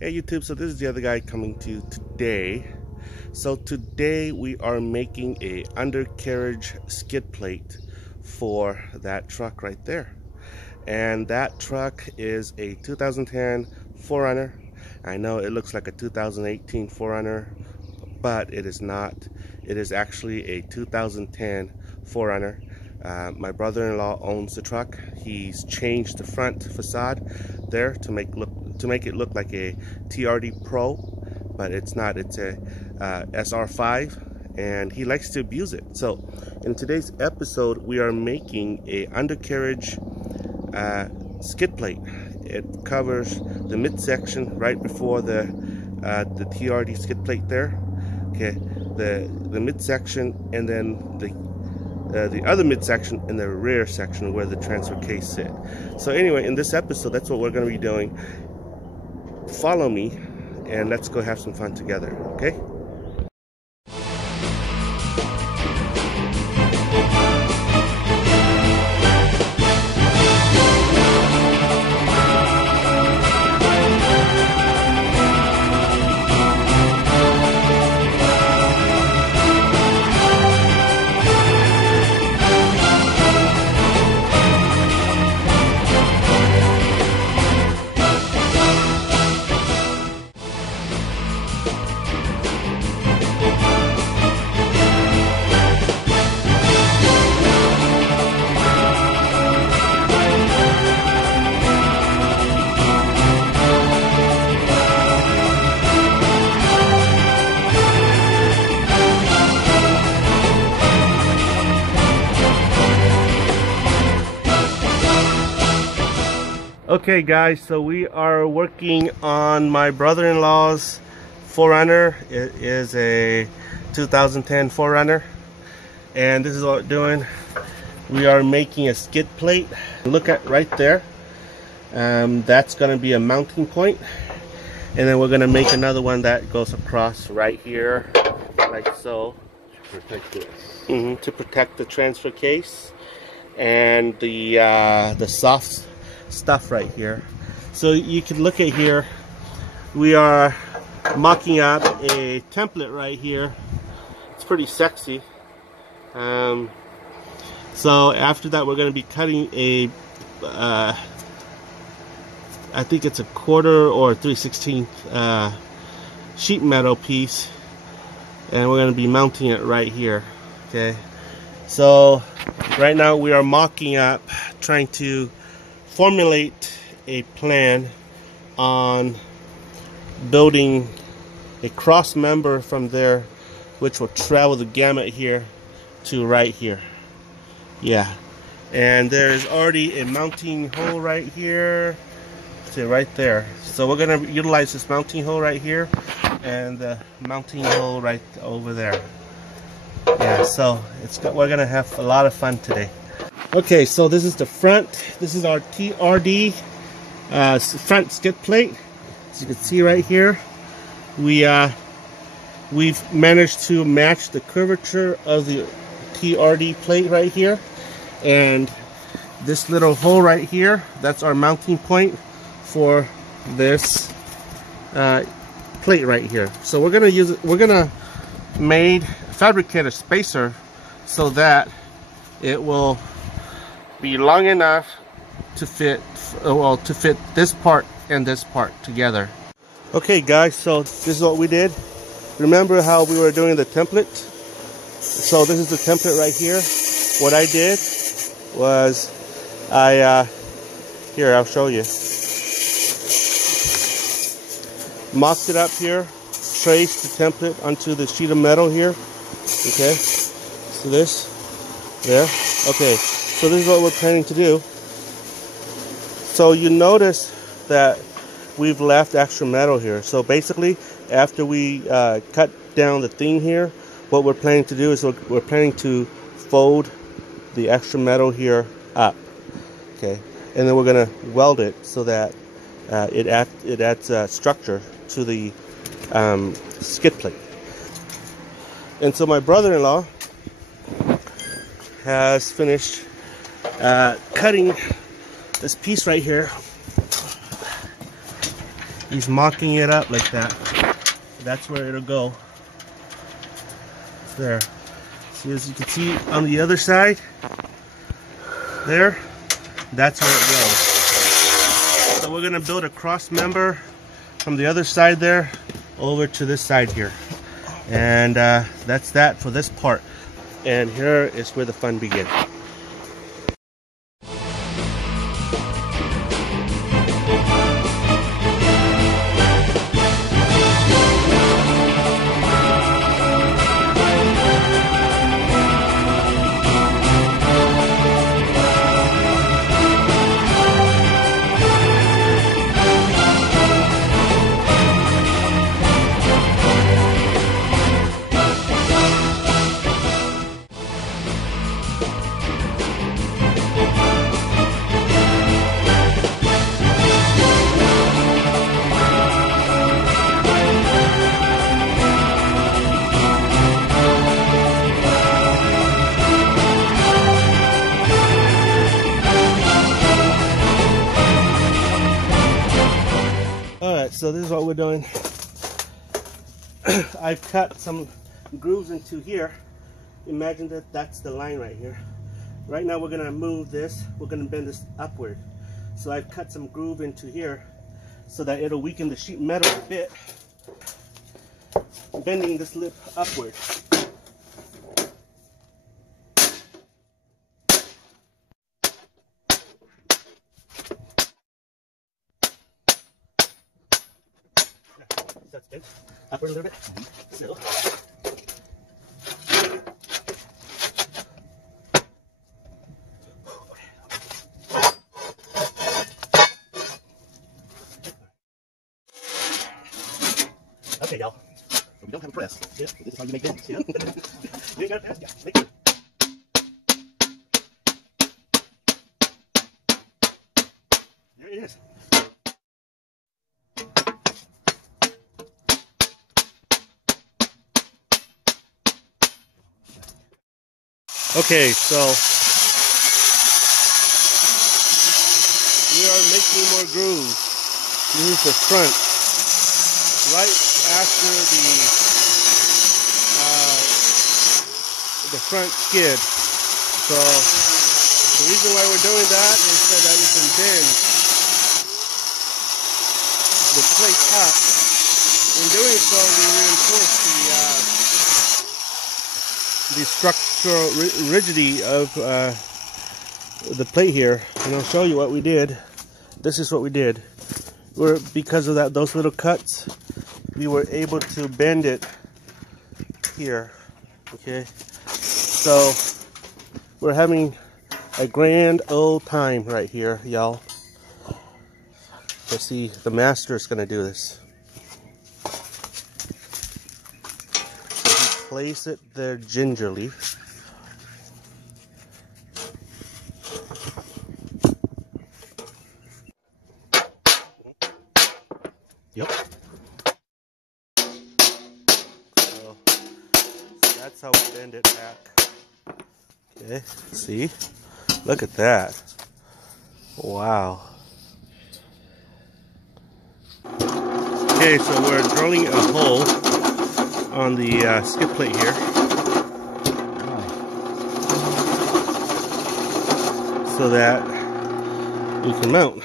Hey YouTube, so this is the other guy coming to you today. So today we are making a undercarriage skid plate for that truck right there. And that truck is a 2010 4Runner. I know it looks like a 2018 4Runner, but it is not. It is actually a 2010 4Runner. My brother-in-law owns the truck. He's changed the front facade there to make it look like a TRD Pro, but it's not. It's a SR5, and he likes to abuse it. So in today's episode, we are making a undercarriage skid plate. It covers the midsection right before the TRD skid plate there. Okay, the midsection, and then the other midsection in the rear section where the transfer case sit. So anyway, in this episode, that's what we're going to be doing. Follow me and let's go have some fun together, okay? Okay guys, so we are working on my brother-in-law's 4Runner. It is a 2010 4Runner, and this is what we're doing. We are making a skid plate. Look at right there. That's going to be a mounting point, and then we're going to make another one that goes across right here, like so, to protect this. To protect the transfer case and the soft stuff right here. So you can look at here, we are mocking up a template right here. It's pretty sexy. So after that, we're going to be cutting a I think it's a 1/4 or 3/16 sheet metal piece, and we're going to be mounting it right here. Okay, so right now we are mocking up, trying to formulate a plan on building a cross member from there, which will travel the gamut here to right here. Yeah, and there's already a mounting hole right here, see right there. So we're gonna utilize this mounting hole right here and the mounting hole right over there. Yeah, so we're gonna have a lot of fun today. Okay, so this is the front. This is our TRD front skid plate. As you can see right here, we've managed to match the curvature of the TRD plate right here, and this little hole right here, that's our mounting point for this plate right here. So we're gonna use it. We're gonna fabricate a spacer so that it will be long enough to fit, this part and this part together. Okay guys, so this is what we did. Remember how we were doing the template? So this is the template right here. What I did was here, I'll show you. Mocked it up here, traced the template onto the sheet of metal here. Okay, so this, there. Okay, so this is what we're planning to do. So you notice that we've left extra metal here. So basically, after we cut down the thing here, what we're planning to do is we're planning to fold the extra metal here up. Okay, and then we're gonna weld it so that it adds structure to the skid plate. And so my brother-in-law has finished cutting this piece right here He's mocking it up like that. That's where it'll go. There. See, as you can see on the other side, there, that's where it goes. So we're gonna build a cross member from the other side there over to this side here. And that's that for this part. And here is where the fun begins. So this is what we're doing. I've cut some grooves into here. Imagine that that's the line right here. Right now we're gonna move this. We're gonna bend this upward. So I've cut some groove into here so that it'll weaken the sheet metal a bit, bending this lip upward. That's good. Upward a little bit. So. Okay, y'all. We don't have a press. Yeah, this is how you make things. Yeah. You ain't got a press? Yeah, make it. There it is. Okay, so we are making more grooves. This is the front, right after the front skid. So the reason why we're doing that is so that we can bend the plate up. In doing so, we reinforce the structural rigidity of the plate here, and I'll show you what we did. This is what we did. Because of those little cuts, we were able to bend it here. Okay, so we're having a grand old time right here, y'all. Let's see, the master is gonna do this. Place it there gingerly. Yep. So that's how we bend it back. Okay, see? Look at that. Wow. Okay, so we're drilling a hole on the skid plate here. So that we can mount.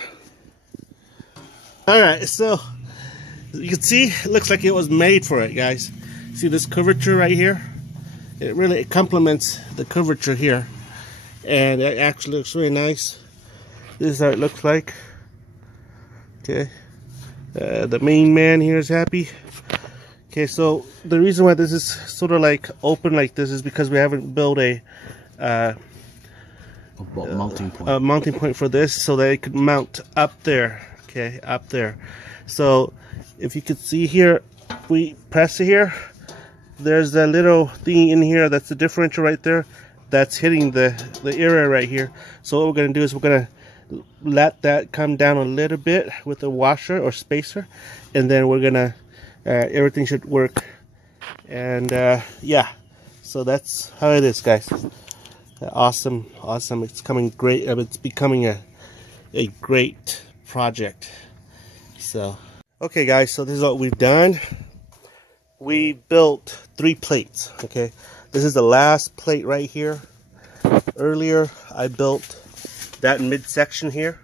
Alright, so you can see it looks like it was made for it, guys. See this curvature right here? It complements the curvature here. And it actually looks really nice. This is how it looks like. Okay. The main man here is happy. Okay, so the reason why this is sort of like open like this is because we haven't built a mounting point for this, so that it could mount up there. Okay, up there. So if you could see here, we press it here. There's a little thing in here that's the differential right there. That's hitting the area right here. So what we're gonna do is we're gonna let that come down a little bit with a washer or spacer, and then we're gonna everything should work. And yeah, so that's how it is, guys. Awesome. It's coming great. It's becoming a great project. So Okay guys, so this is what we've done. We built 3 plates, okay? This is the last plate right here. Earlier I built that midsection here,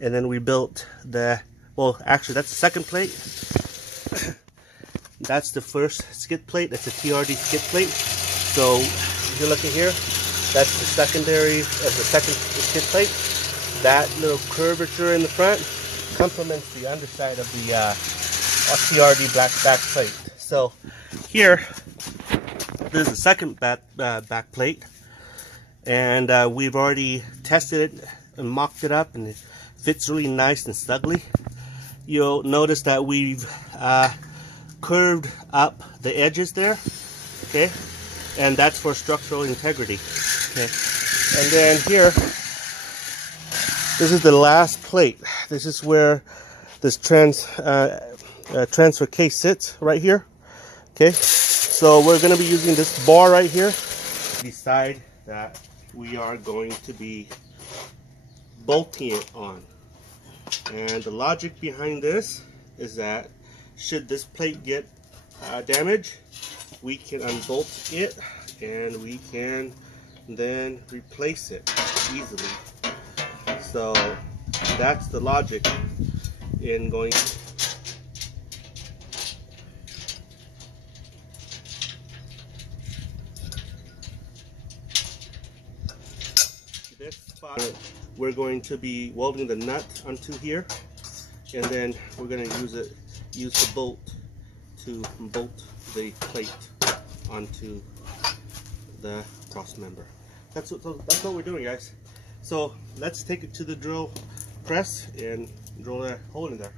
and then we built the, well actually that's the second plate. That's the first skid plate. That's a TRD skid plate. So if you're looking here, that's the secondary of the second skid plate. That little curvature in the front complements the underside of the TRD black back plate. So here, this is the second back plate, and we've already tested it and mocked it up, and it fits really nice and snugly. You'll notice that we've curved up the edges there, okay, and that's for structural integrity, okay. And then here, this is the last plate. This is where this transfer case sits right here, okay. So we're going to be using this bar right here. Decide that we are going to be bolting it on, and the logic behind this is that should this plate get damaged, we can unbolt it and we can then replace it easily. So that's the logic in going. This spot, we're going to be welding the nut onto here, and then we're going to use the bolt to bolt the plate onto the cross member. That's what we're doing, guys. So let's take it to the drill press and drill a hole in there.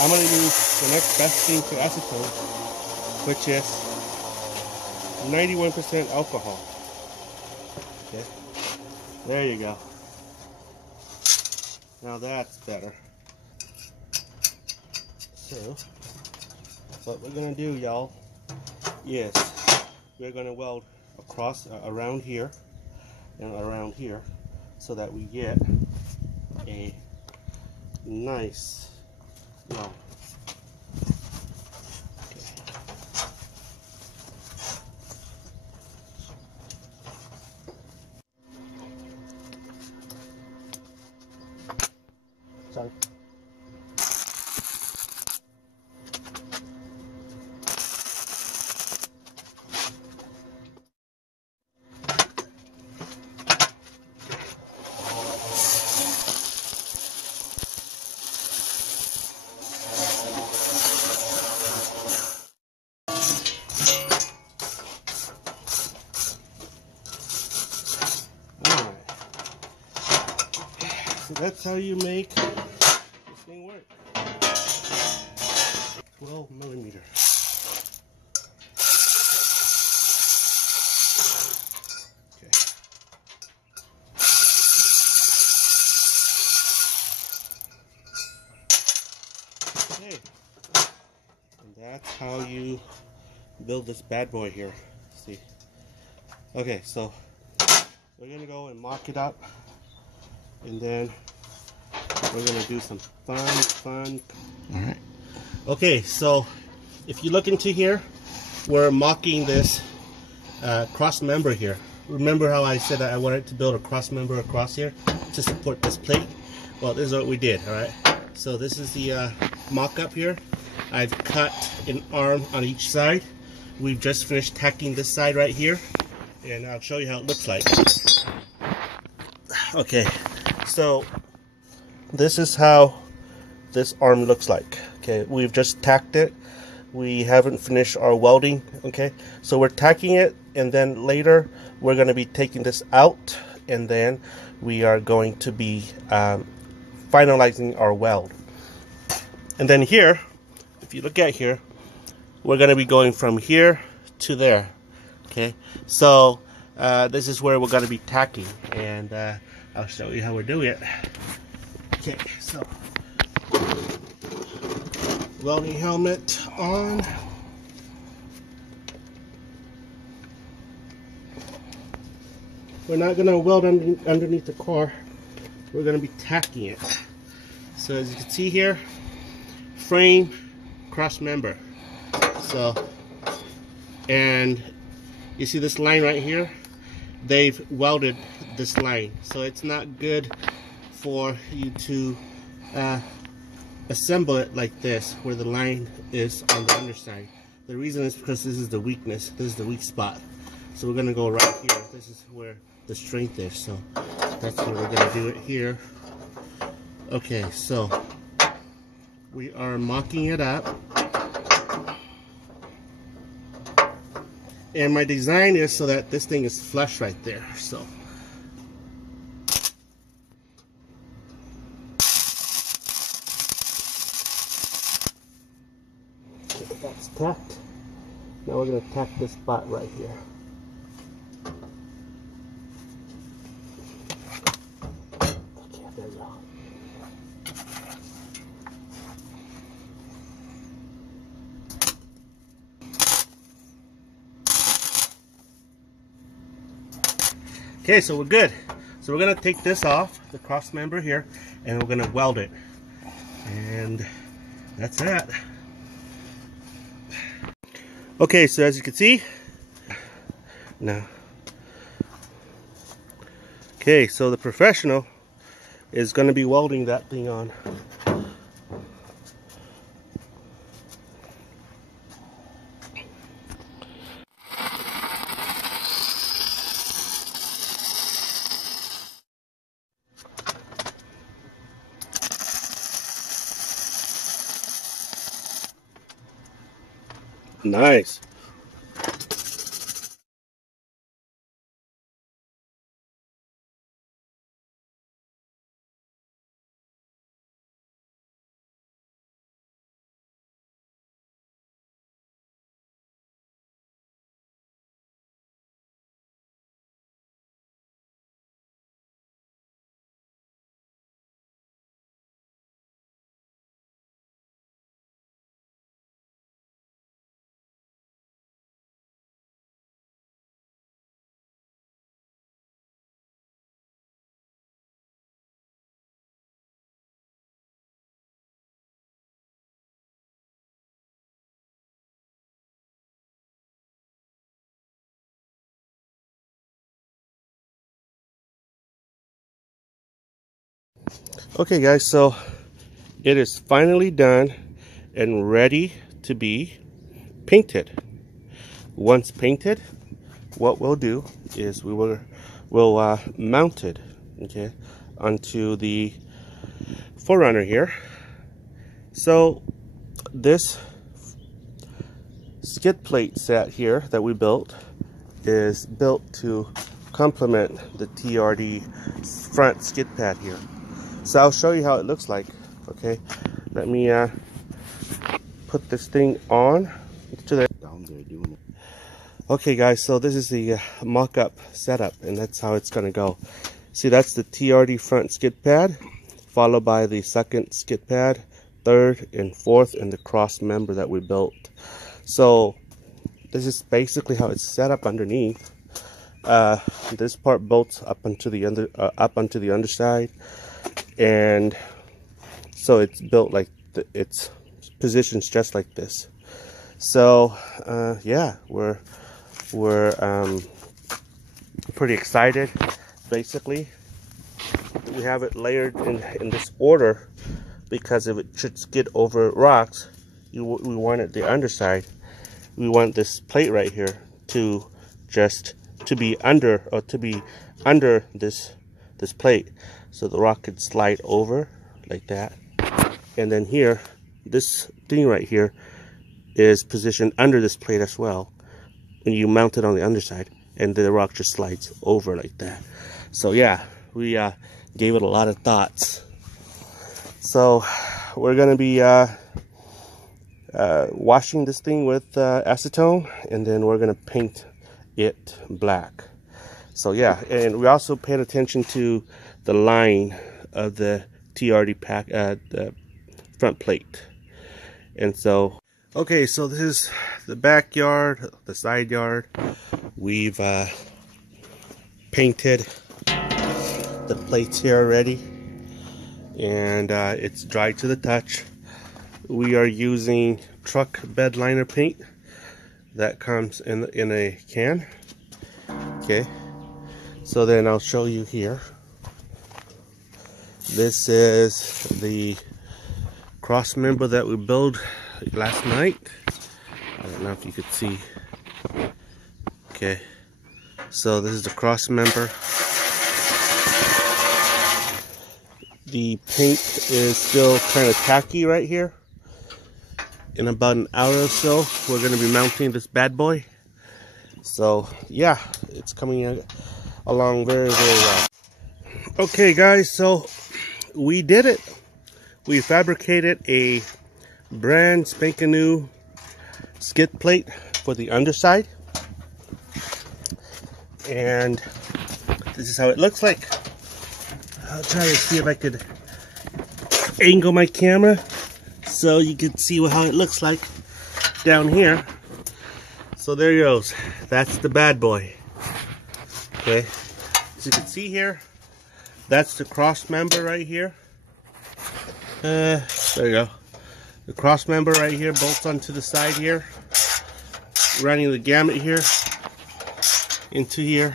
I'm going to use the next best thing to acetone, which is 91% alcohol. Okay, there you go. Now that's better. So, what we're going to do, y'all, is we're going to weld across, around here, and around here, so that we get a nice weld. Sorry. Alright. So that's how you make this thing work. 12 millimeter. Okay. Okay. And that's how you build this bad boy here. See? Okay, so we're gonna go and mock it up, and then we're gonna do some fun. All right. Okay, so if you look into here, we're mocking this cross member here. Remember how I said that I wanted to build a cross member across here to support this plate? Well, this is what we did. All right. So this is the mock up here. I've cut an arm on each side. We've just finished tacking this side right here, and I'll show you how it looks like. Okay, so this is how this arm looks like. Okay, we've just tacked it. We haven't finished our welding. Okay, so we're tacking it, and then later we're going to be taking this out, and then we are going to be finalizing our weld. And then here, if you look at here, we're going to be going from here to there. Okay, so this is where we're going to be tacking, and I'll show you how we're doing it. Okay, so welding helmet on. We're not going to weld underneath the car. We're going to be tacking it. So as you can see here, frame, cross member. So, and you see this line right here? They've welded this line. So it's not good for you to assemble it like this, where the line is on the underside. The reason is because this is the weakness. This is the weak spot. So we're going to go right here. This is where the strength is. So that's where we're going to do it here. Okay, so we are mocking it up. And my design is so that this thing is flush right there. So that's tacked. Now we're going to tack this spot right here. Okay, there we go. Okay, so we're good. So we're gonna take this off, the cross member here, and we're gonna weld it. And that's it. Okay, so as you can see, now, okay, so the professional is gonna be welding that thing on. Nice. Okay guys, so it is finally done and ready to be painted. Once painted, what we'll do is we'll mount it, okay, onto the 4Runner here. So this skid plate set here that we built is built to complement the TRD front skid pad here. So I'll show you how it looks like. Okay, let me put this thing on to the down there doing it. Okay guys, so this is the mock-up setup, and that's how it's gonna go. See, that's the TRD front skid pad, followed by the second skid pad, third and fourth, and the cross member that we built. So this is basically how it's set up underneath. This part bolts up onto the underside, and so it's built like it's positions just like this. So yeah, we're pretty excited. Basically, we have it layered in this order because if it should skid over rocks, we want it the underside. We want this plate right here to be under this plate, so the rock could slide over like that. And then here, this thing right here is positioned under this plate as well, and you mount it on the underside, and the rock just slides over like that. So yeah, we gave it a lot of thoughts. So we're gonna be washing this thing with acetone, and then we're gonna paint it black. So yeah, and we also paid attention to the line of the TRD pack, the front plate. And so, okay, so this is the backyard, the side yard. We've painted the plates here already, and it's dry to the touch. We are using truck bed liner paint that comes in a can. Okay, so then I'll show you here. This is the cross member that we built last night. I don't know if you could see. Okay, so this is the cross member. The paint is still kind of tacky right here. In about an hour or so, we're going to be mounting this bad boy. So yeah, it's coming along very, very well. Okay guys, so we did it. We fabricated a brand spanking new skid plate for the underside. And this is how it looks like. I'll try to see if I could angle my camera so you can see how it looks like down here. So there it goes. That's the bad boy. Okay, as you can see here, that's the cross member right here. There you go. The cross member right here bolts onto the side here, running the gamut here into here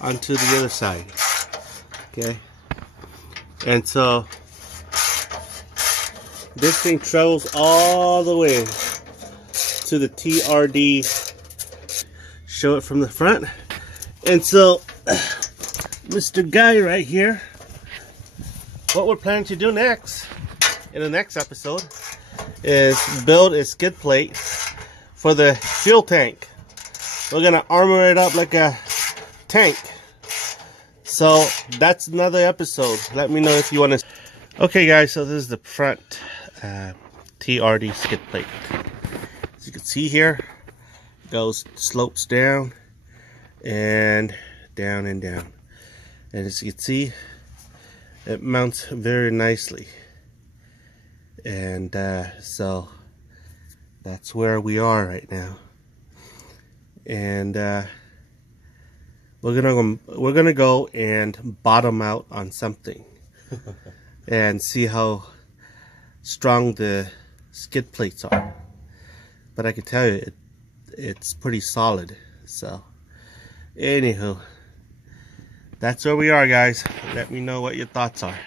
onto the other side. Okay, and so this thing travels all the way to the TRD. Show it from the front. And so Mr. Guy right here, what we're planning to do next in the next episode is build a skid plate for the fuel tank. We're gonna armor it up like a tank. So that's another episode. Let me know if you want to. Okay guys, so this is the front TRD skid plate. As you can see here, it goes, slopes down and down and down. And as you can see, it mounts very nicely. And so that's where we are right now. And we're gonna go and bottom out on something and see how strong the skid plates are. But I can tell you it's pretty solid. So anywho, that's where we are guys. Let me know what your thoughts are.